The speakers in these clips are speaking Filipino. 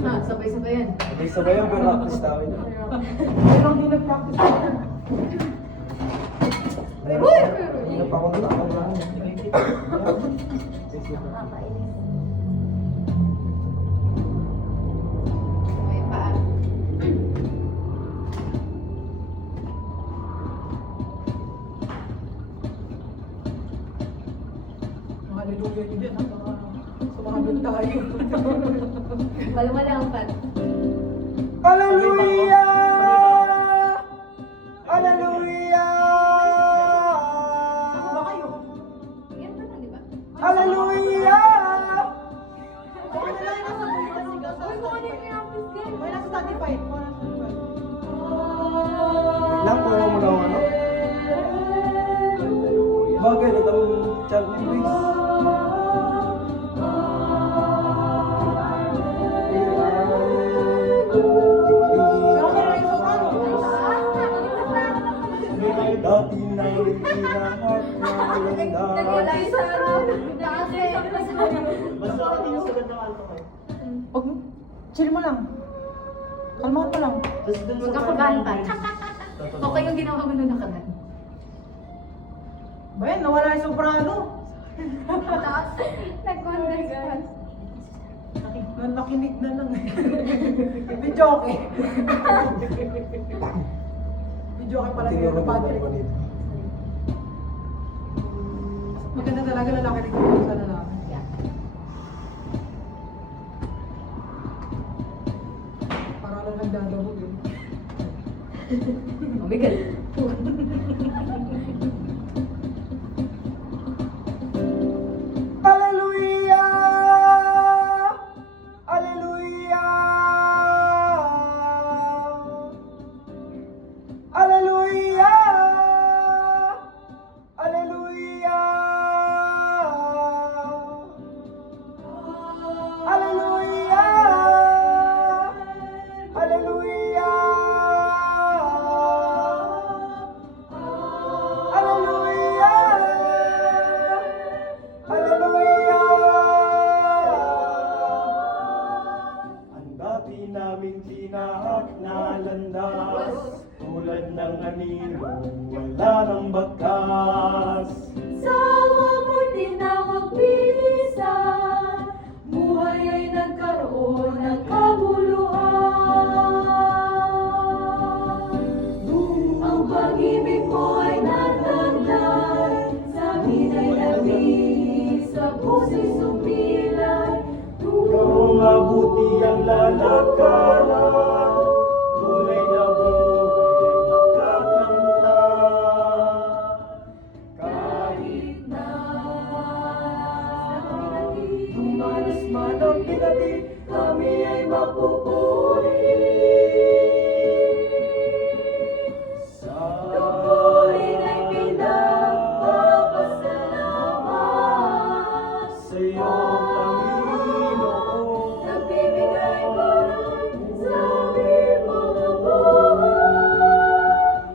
Ha, sabay-sabay yan. Sabay-sabay yung practice tayo. Pero hindi nag-practice na. Hindi na pa ako nakakawala. May paa. Hallelujah nyo din, ha? Sumahabot tayo. Wala ang pat. Hallelujah! Hallelujah! Saan ba kayo? Yan ba na, di ba? Hallelujah! Okay na lang yung nasa buhay na sigaw sa Uy, kung ano yung campus guys? May nasa Spotify. May nasa Spotify. Wait lang, kuha mo na ako ano? Bagay, nagtang chanting please. Dati na hinahat na Nagulay sa ano? Nakasayang pa sa Basta ako tingin sa ganda ng alcohol. Huwag mo. Chill mo lang. Kalmahan mo lang. Tapos dun Huwag sa ka pagantay. Okay yung ginawa mo nung nakanan. Ba yan, nawala yung soprano. Nag-converse. Nakinig na lang. Video okay. Video okay pala Tinuro yung ko battery. ba dito? Maganda talaga lalaki rin ko sa lalaki. Para lang nagdadabog eh. Oh my God. Hallelujah! Hallelujah! Hallelujah! Hallelujah! Hallelujah! Hallelujah! Ang dati naming tinahak na landas, tulad ng anino, wala ng bakas. Sawa mo din na magbilisan, buhay ay nagkaroon ng kabuluhan. Ang pag-ibig mo ay natagdan, sa amin ay labis, sa puso'y sumilay. Kung mabuti ang lalakaran, tunay na buhay ay makakanta. Kahit na Tumalas man ang pinati, kami ay mapupuri. Sa tungkulin ay pinagpapasalamat sa iyo, Panginoon. nagbibigay ko ng sarili mga buhay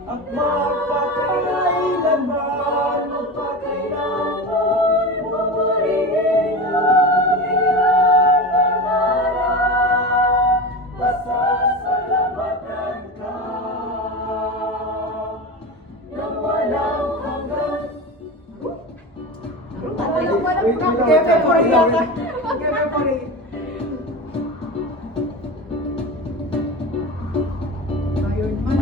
At magpakailanman, magpakailanman pupurihin namin ang pangalan masasalamatan ka nang walang hanggan. Walang Kepe for it yata. Kepe for it. Ayun man.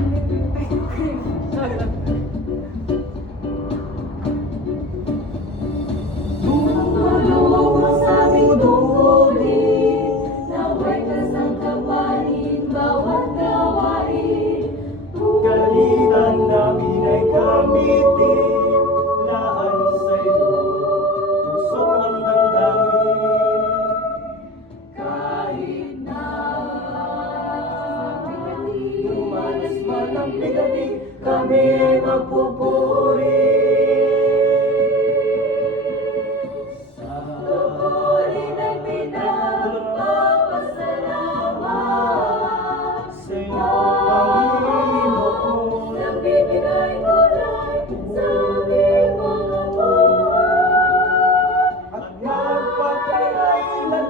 Tulong mo sa aming tungkulin, naway kasangkapanin bawat gawain. Kalitan namin ay gamitin, laan sa iyo, puso ang damdamin. Kahit na Tumalas man ang bigati, kami ay magpupuri. tungkulin ay pinagpapasalamat Sa iyo, Panginoon. nagbibigay kulay sa aming mga buhay. At magpakailanman,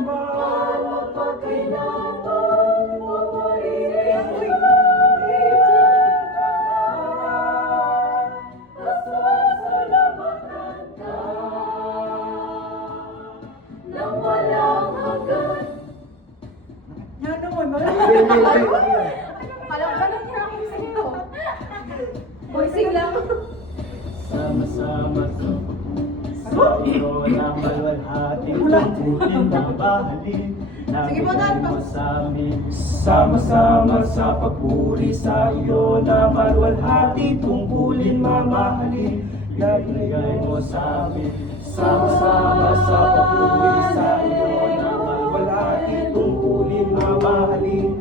Magpakailanman Palagpalan niya ako sa'yo. Voicing lang. Sama-sama sa iyo na malwalhati ang buting ng bahalin. Nabigay mo sa amin. Sama-sama sa pagpuri sa iyo na malwalhati tungkulin mamahalin. Nabigay mo sa amin. Sama-sama sa pagpuri sa iyo na malwalhati tungkulin mamahalin.